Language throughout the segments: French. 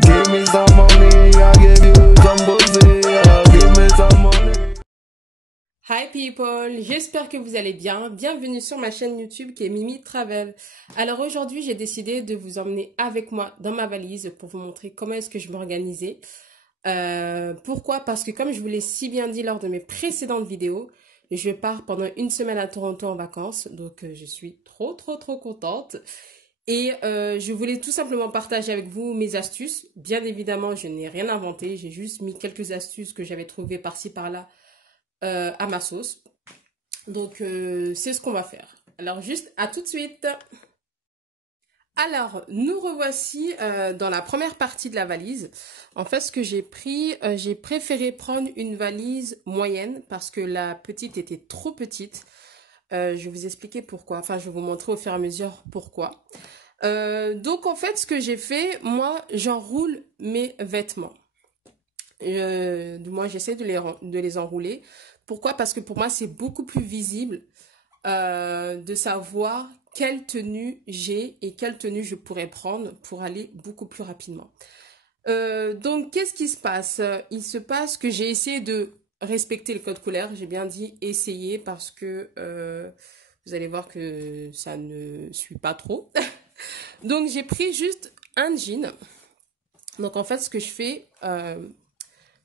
Give me some money, I give you some pussy. Give me some money. Hi people, j'espère que vous allez bien. Bienvenue sur ma chaîne YouTube qui est Mimi Travel. Alors aujourd'hui, j'ai décidé de vous emmener avec moi dans ma valise pour vous montrer comment est-ce que je m'organisais. Pourquoi? Parce que comme je vous l'ai si bien dit lors de mes précédentes vidéos, je pars pendant une semaine à Toronto en vacances. Donc je suis trop contente. Et je voulais tout simplement partager avec vous mes astuces. Bien évidemment, je n'ai rien inventé. J'ai juste mis quelques astuces que j'avais trouvées par-ci par-là à ma sauce. Donc, c'est ce qu'on va faire. Alors, juste à tout de suite. Alors, nous revoici dans la première partie de la valise. En fait, ce que j'ai pris, j'ai préféré prendre une valise moyenne parce que la petite était trop petite. Je vais vous expliquer pourquoi. Enfin, je vais vous montrer au fur et à mesure pourquoi. Donc, en fait, ce que j'ai fait, moi, j'enroule mes vêtements. Du moins, j'essaie de les enrouler. Pourquoi? Parce que pour moi, c'est beaucoup plus visible de savoir quelle tenue j'ai et quelle tenue je pourrais prendre pour aller beaucoup plus rapidement. Donc, qu'est-ce qui se passe? Il se passe que j'ai essayé de respecter le code couleur. J'ai bien dit essayer parce que vous allez voir que ça ne suit pas trop. Donc, j'ai pris juste un jean. Donc, en fait, ce que je fais...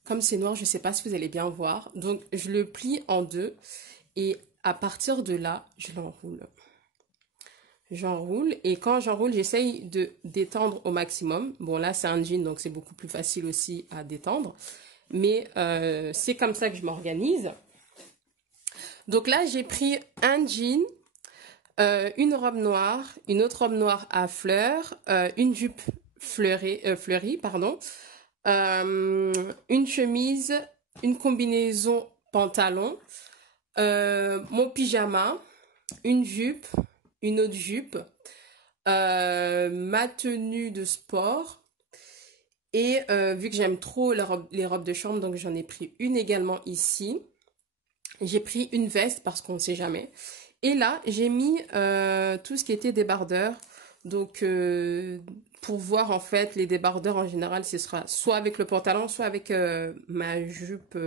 comme c'est noir, je ne sais pas si vous allez bien voir. Donc, je le plie en deux. Et à partir de là, je l'enroule. J'enroule. Et quand j'enroule, j'essaye de détendre au maximum. Bon, là, c'est un jean, donc c'est beaucoup plus facile aussi à détendre. Mais c'est comme ça que je m'organise. Donc là, j'ai pris un jean, une robe noire, une autre robe noire à fleurs, une jupe fleurie, pardon. Une chemise, une combinaison pantalon, mon pyjama, une jupe, une autre jupe, ma tenue de sport et vu que j'aime trop les robes de chambre, donc j'en ai pris une également ici. J'ai pris une veste parce qu'on ne sait jamais. Et là, j'ai mis tout ce qui était débardeur. Donc, pour voir en fait les débardeurs en général, ce sera soit avec le pantalon, soit avec ma jupe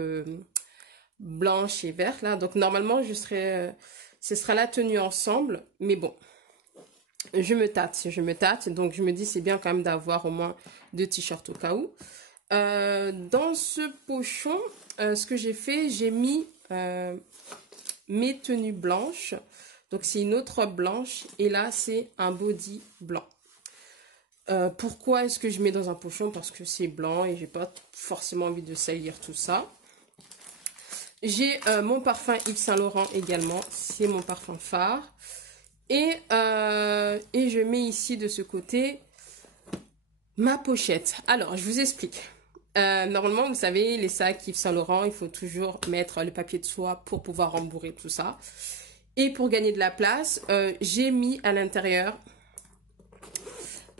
blanche et verte là. Donc, normalement, ce sera la tenue ensemble. Mais bon, je me tâte. Donc, je me dis c'est bien quand même d'avoir au moins 2 t-shirts au cas où. Dans ce pochon, ce que j'ai fait, j'ai mis mes tenues blanches. Donc, c'est une autre robe blanche. Et là, c'est un body blanc. Pourquoi est-ce que je mets dans un pochon? Parce que c'est blanc et j'ai pas forcément envie de salir tout ça. J'ai mon parfum Yves Saint Laurent également. C'est mon parfum phare. Et je mets ici de ce côté ma pochette. Alors, je vous explique. Normalement, vous savez, les sacs Yves Saint Laurent, il faut toujours mettre le papier de soie pour pouvoir rembourrer tout ça. Et pour gagner de la place, j'ai mis à l'intérieur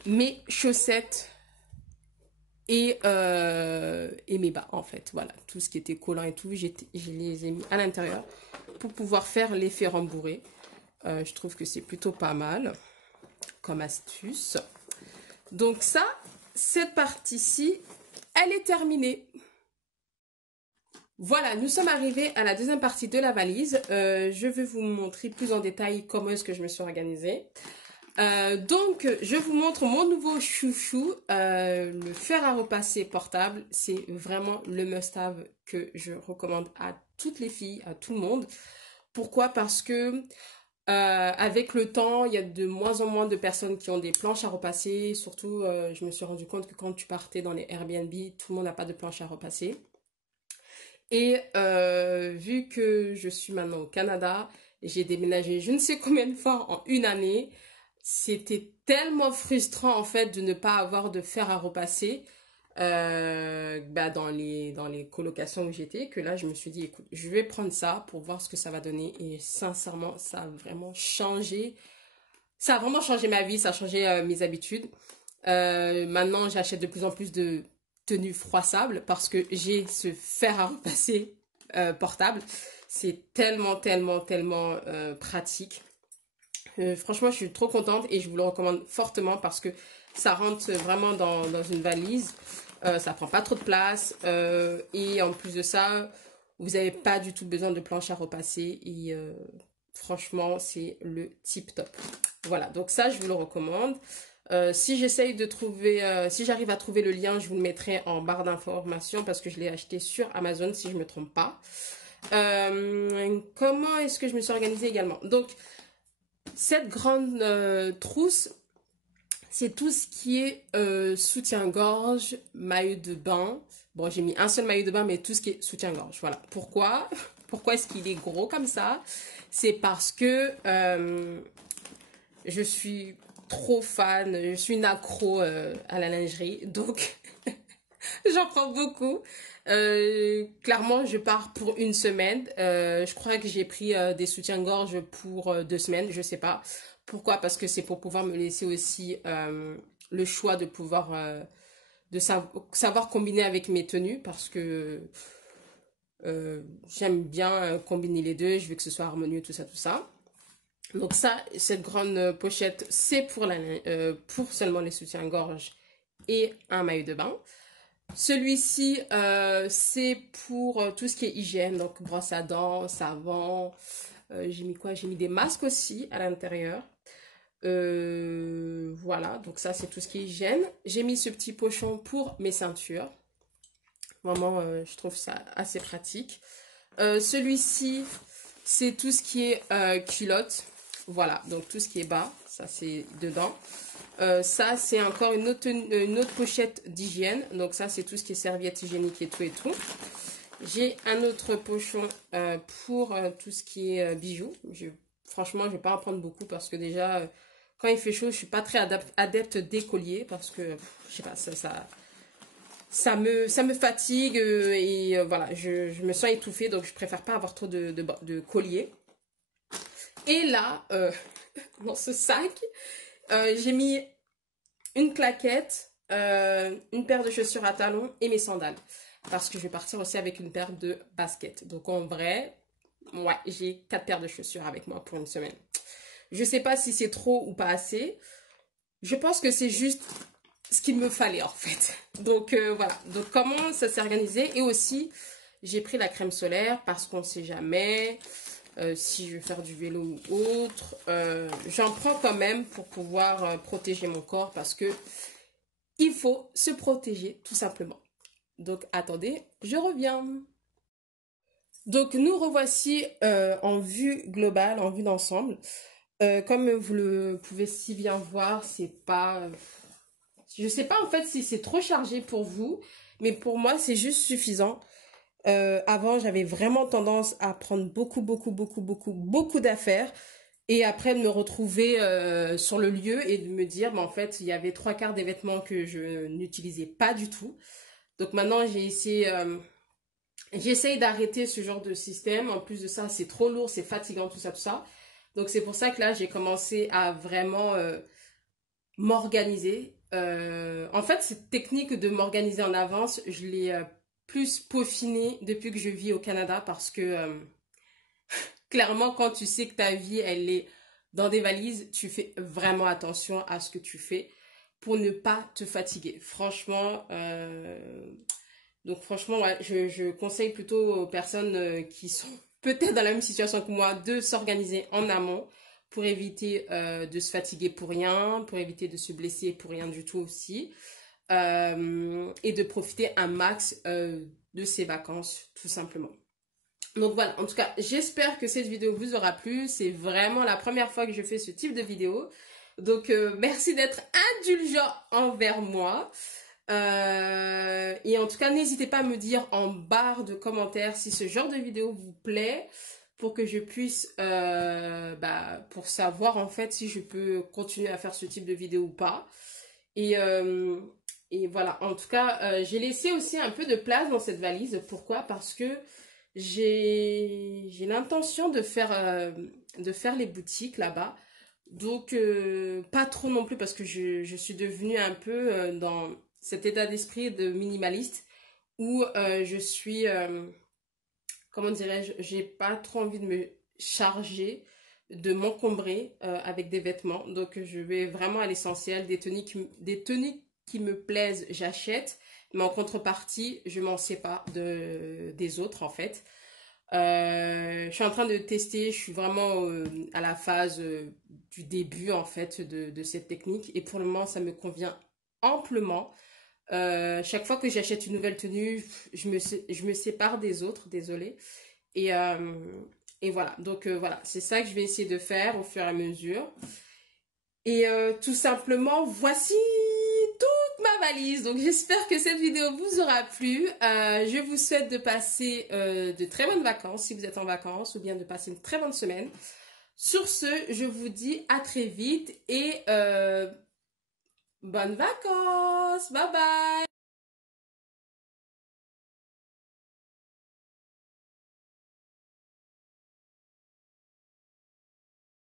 mes chaussettes et mes bas, en fait. Voilà, tout ce qui était collant et tout, je les ai mis à l'intérieur pour pouvoir faire l'effet rembourré. Je trouve que c'est plutôt pas mal comme astuce. Donc ça, cette partie-ci, elle est terminée. Voilà, nous sommes arrivés à la deuxième partie de la valise. Je vais vous montrer plus en détail comment est-ce que je me suis organisée. Donc, je vous montre mon nouveau chouchou, le fer à repasser portable. C'est vraiment le must-have que je recommande à toutes les filles, à tout le monde. Pourquoi? Parce que avec le temps, il y a de moins en moins de personnes qui ont des planches à repasser. Surtout, je me suis rendu compte que quand tu partais dans les Airbnb, tout le monde n'a pas de planche à repasser. Et vu que je suis maintenant au Canada, j'ai déménagé je ne sais combien de fois en une année. C'était tellement frustrant en fait de ne pas avoir de fer à repasser dans les colocations où j'étais que là je me suis dit écoute, je vais prendre ça pour voir ce que ça va donner et sincèrement ça a vraiment changé. Ça a vraiment changé ma vie, ça a changé mes habitudes. Maintenant j'achète de plus en plus de tenues froissables parce que j'ai ce fer à repasser portable. C'est tellement pratique. Franchement, je suis trop contente et je vous le recommande fortement parce que ça rentre vraiment dans une valise. Ça prend pas trop de place. Et en plus de ça, vous n'avez pas du tout besoin de planche à repasser. Et franchement, c'est le tip top. Voilà, donc ça, je vous le recommande. Si j'essaye de trouver, si j'arrive à trouver le lien, je vous le mettrai en barre d'information parce que je l'ai acheté sur Amazon si je me trompe pas. Comment est-ce que je me suis organisée également? Donc, cette grande trousse, c'est tout ce qui est soutien-gorge, maillot de bain. Bon, j'ai mis un seul maillot de bain, mais tout ce qui est soutien-gorge. Voilà. Pourquoi? Pourquoi est-ce qu'il est gros comme ça? C'est parce que je suis trop fan, je suis une accro à la lingerie. Donc, j'en prends beaucoup. Clairement, je pars pour une semaine. Je crois que j'ai pris des soutiens-gorge pour 2 semaines, je sais pas. Pourquoi? Parce que c'est pour pouvoir me laisser aussi le choix de pouvoir savoir combiner avec mes tenues parce que j'aime bien combiner les deux. Je veux que ce soit harmonieux, tout ça, tout ça. Donc ça, cette grande pochette, c'est pour seulement les soutiens-gorge et un maillot de bain. Celui-ci, c'est pour tout ce qui est hygiène, donc brosse à dents, savon. J'ai mis quoi? J'ai mis des masques aussi à l'intérieur. Voilà, donc ça, c'est tout ce qui est hygiène. J'ai mis ce petit pochon pour mes ceintures. Vraiment, je trouve ça assez pratique. Celui-ci, c'est tout ce qui est culotte. Voilà, donc tout ce qui est bas, ça, c'est dedans. Ça, c'est encore une autre pochette d'hygiène. Donc ça, c'est tout ce qui est serviette hygiénique et tout et tout. J'ai un autre pochon pour tout ce qui est bijoux. Franchement, je ne vais pas en prendre beaucoup parce que déjà, quand il fait chaud, je ne suis pas très adepte des colliers parce que, je sais pas, ça me fatigue et voilà, je me sens étouffée. Donc, je préfère pas avoir trop de colliers. Et là, dans ce sac, j'ai mis une claquette, une paire de chaussures à talons et mes sandales. Parce que je vais partir aussi avec une paire de baskets. Donc en vrai, ouais, j'ai 4 paires de chaussures avec moi pour une semaine. Je sais pas si c'est trop ou pas assez. Je pense que c'est juste ce qu'il me fallait en fait. Donc voilà. Donc comment ça s'est organisé? Et aussi, j'ai pris la crème solaire parce qu'on ne sait jamais. Si je veux faire du vélo ou autre, j'en prends quand même pour pouvoir protéger mon corps parce que il faut se protéger tout simplement. Donc attendez, je reviens. Donc nous revoici en vue globale, en vue d'ensemble. Comme vous le pouvez si bien voir, c'est pas... je sais pas en fait si c'est trop chargé pour vous, mais pour moi c'est juste suffisant. Avant, j'avais vraiment tendance à prendre beaucoup d'affaires et après de me retrouver sur le lieu et de me dire, en fait, il y avait 3/4 des vêtements que je n'utilisais pas du tout. Donc maintenant, j'essaye d'arrêter ce genre de système. En plus de ça, c'est trop lourd, c'est fatigant, tout ça, tout ça. Donc c'est pour ça que là, j'ai commencé à vraiment m'organiser. En fait, cette technique de m'organiser en avance, je l'ai plus peaufinée depuis que je vis au Canada parce que clairement, quand tu sais que ta vie, elle est dans des valises, tu fais vraiment attention à ce que tu fais pour ne pas te fatiguer. Franchement, donc franchement, ouais, je conseille plutôt aux personnes qui sont peut-être dans la même situation que moi de s'organiser en amont pour éviter de se fatiguer pour rien, pour éviter de se blesser pour rien du tout aussi, et de profiter un max de ses vacances, tout simplement. Donc voilà, en tout cas, j'espère que cette vidéo vous aura plu. C'est vraiment la première fois que je fais ce type de vidéo. Donc merci d'être indulgent envers moi. Et en tout cas, n'hésitez pas à me dire en barre de commentaires si ce genre de vidéo vous plaît pour que je puisse, pour savoir en fait si je peux continuer à faire ce type de vidéo ou pas. Et voilà, en tout cas, j'ai laissé aussi un peu de place dans cette valise. Pourquoi? Parce que j'ai l'intention de faire les boutiques là-bas. Donc, pas trop non plus parce que je suis devenue un peu dans cet état d'esprit de minimaliste où je suis, comment dirais-je, j'ai pas trop envie de me charger de m'encombrer avec des vêtements. Donc je vais vraiment à l'essentiel. Des tenues qui me plaisent, j'achète. Mais en contrepartie, je m'en sépare des autres en fait. Je suis en train de tester, je suis vraiment à la phase du début en fait de cette technique. Et pour le moment, ça me convient amplement. Chaque fois que j'achète une nouvelle tenue, je me sépare des autres, désolée. Et, euh, et voilà, donc voilà, c'est ça que je vais essayer de faire au fur et à mesure. Et tout simplement, voici toute ma valise. Donc j'espère que cette vidéo vous aura plu. Je vous souhaite de passer de très bonnes vacances si vous êtes en vacances ou bien de passer une très bonne semaine. Sur ce, je vous dis à très vite et bonnes vacances. Bye bye.